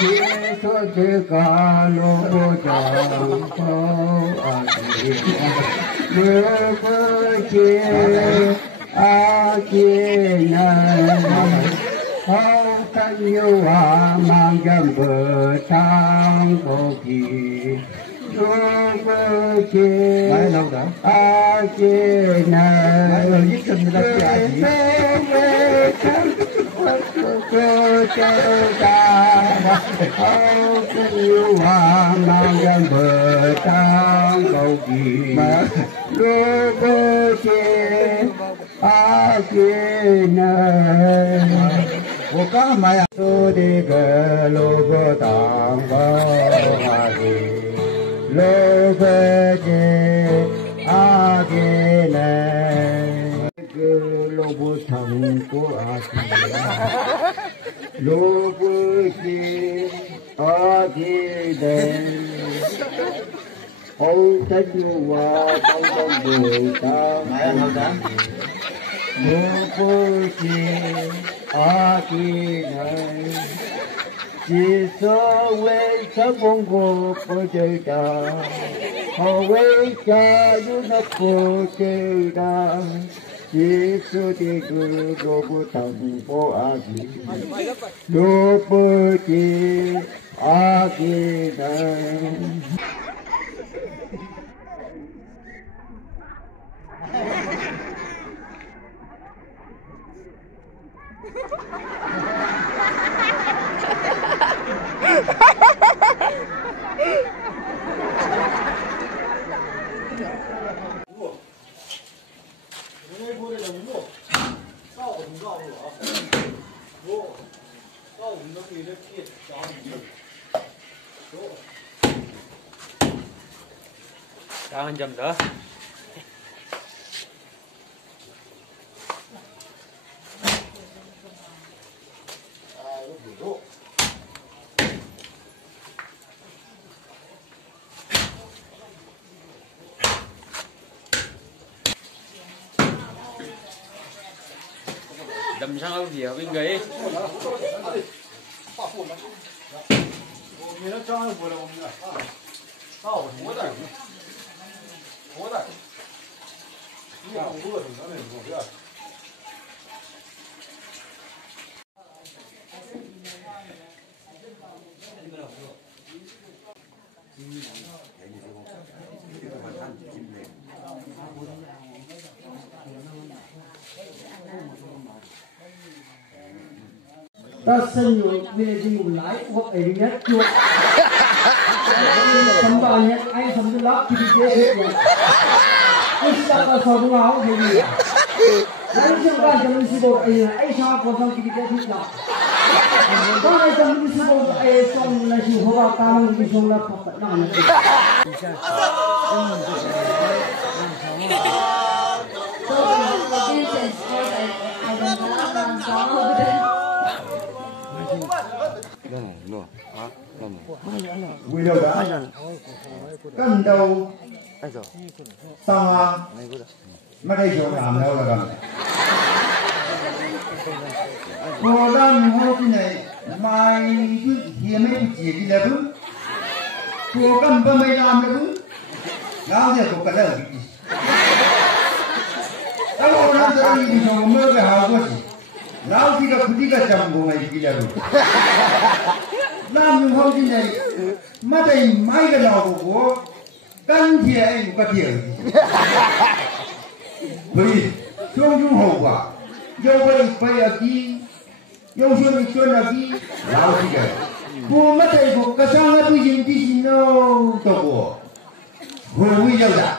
so te ka lo bo chang ko a ki lo bo che a ki na hao tan yêu hoa mang dâm bờ tang bo ki lo bo che a ki na cô chơi ta hao tình yêu hoa mang dâm bờ tang cầu kỳ lô bơ chê a chê nơ cô cá mày tôi đi về lô bơ tang cầu a kỳ lô bơ chê a chê nơ lô bơ thằng của a chê lô bơ chê a chê đen ông thích hoa trong trong bụi ta lô bơ chê a chê đen chỉ sợ quê sắc bông cô bơ chê ta họ quê cha du nắp bơ chê ta Yesu ti ku lo bu tang po a ki lo bu ti a ki dan Jangan jam dah. Đâm sang ở phía bên ghế. Ta sinh rồi về đi ngủ lái hoặc ấy nhất chuột sắm vào nhé anh sắm cho lắm thì dễ hết rồi anh sao ta sao đúng không thì gì anh chưa ra cho mình sử dụng ấy anh sao có xong thì dễ hết rồi có ai cho mình sử dụng ấy xong là sử dụng vào ta mình dùng là thật tất cả này quy đâu đã cân đầu xong à mà đây chỗ làm đâu là gần cô đang hô cái này mai hiếm mấy chỉ đi là đúng cô cần bao mày làm được đúng nào giờ cô cần đâu gì đâu nó sẽ đi cho mơ cái hào quá gì nào thì cái chồng của mày đi là đúng làm những hôm như này mà đây mấy cái đầu của cô cần thì anh có tiền vì chung hậu quả yêu phải ở kia yêu xuân ở kia lao gì cả cô mà đây của cái sang cái gì đâu đâu cô quý yêu ra